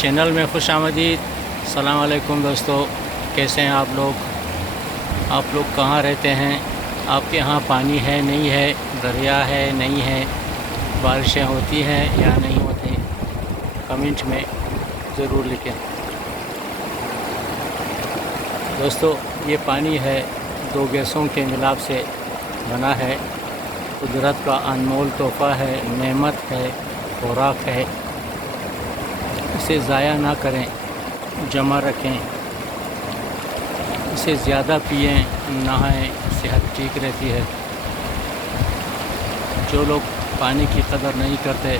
Channel میں خوش آمدید۔ السلام علیکم دوستو، کیسے ہیں آپ لوگ؟ آپ لوگ کہاں رہتے ہیں؟ آپ کے یہاں پانی ہے نہیں ہے؟ دریا ہے نہیں ہے؟ بارشیں ہوتی ہیں یا نہیں ہوتی؟ کمنٹ میں ضرور لکھیں دوستو۔ یہ پانی ہے، دو گیسوں کے ملاپ سے بنا ہے، قدرت کا انمول تحفہ ہے، نعمت ہے، خوراک ہے۔ اسے ضائع نہ کریں، جمع رکھیں، اسے زیادہ پئیں، نہائیں، صحت ٹھیک رہتی ہے۔ جو لوگ پانی کی قدر نہیں کرتے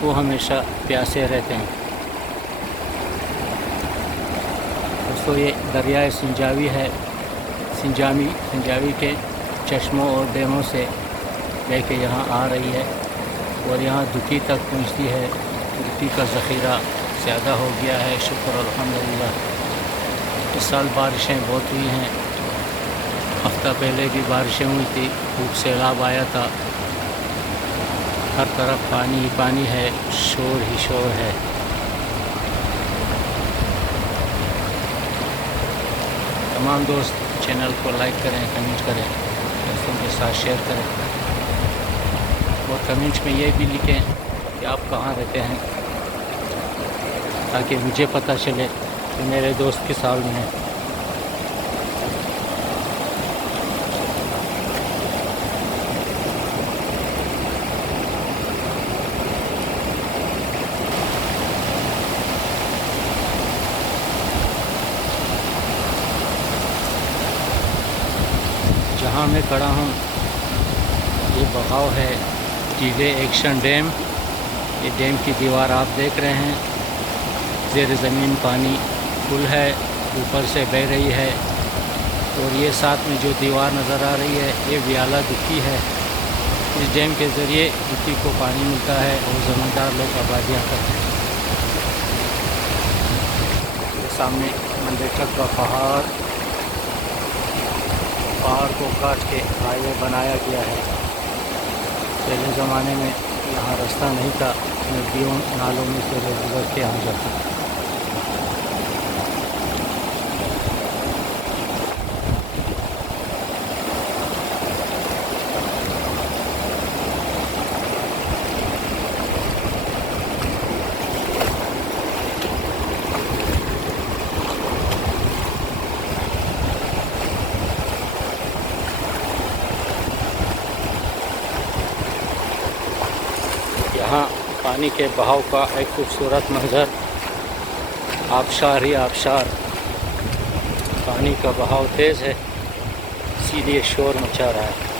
وہ ہمیشہ پیاسے رہتے ہیں۔ دوستو، یہ دریائے سنجاوی ہے، سنجاوی کے چشموں اور ڈیموں سے لے کے یہاں آ رہی ہے اور یہاں دکی تک پہنچتی ہے۔ دکی کا ذخیرہ زیادہ ہو گیا ہے، شکر الحمدللہ۔ اس سال بارشیں بہت ہوئی ہیں، ہفتہ پہلے بھی بارشیں ہوئی تھی، خوب سیلاب آیا تھا۔ ہر طرف پانی ہی پانی ہے، شور ہی شور ہے۔ تمام دوست چینل کو لائک کریں، کمنٹ کریں، دوستوں کے ساتھ شیئر کریں اور کمنٹ میں یہ بھی لکھیں کہ آپ کہاں رہتے ہیں، تاکہ مجھے پتہ چلے کہ میرے دوست کس حال میں ہیں۔ جہاں میں کھڑا ہوں یہ بہاؤ ہے، ٹیلے ایکشن ڈیم۔ یہ ڈیم کی دیوار آپ دیکھ رہے ہیں، زیر زمین پانی پھول ہے، اوپر سے بہہ رہی ہے، اور یہ ساتھ میں جو دیوار نظر آ رہی ہے یہ ویالہ دکی ہے۔ اس ڈیم کے ذریعے دکی کو پانی ملتا ہے اور زمیندار لوگ آبادیاں کرتے ہیں۔ یہ سامنے منڈیٹک کا پہاڑ کو کاٹ کے ہائی وے بنایا گیا ہے۔ پہلے زمانے میں یہاں راستہ نہیں تھا، ندیوں نالوں میں سے لوگ گزر کے آ جاتے ہیں۔ یہاں پانی کے بہاؤ کا ایک خوبصورت منظر، آبشار ہی آبشار۔ پانی کا بہاؤ تیز ہے، اسی لیے شور مچا رہا ہے۔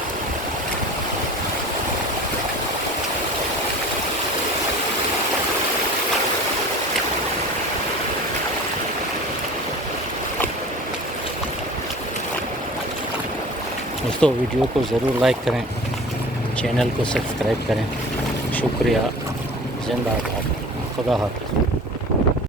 دوستو، ویڈیو کو ضرور لائک کریں، چینل کو سبسکرائب کریں۔ شکریہ، زندہ باد، خدا حافظ۔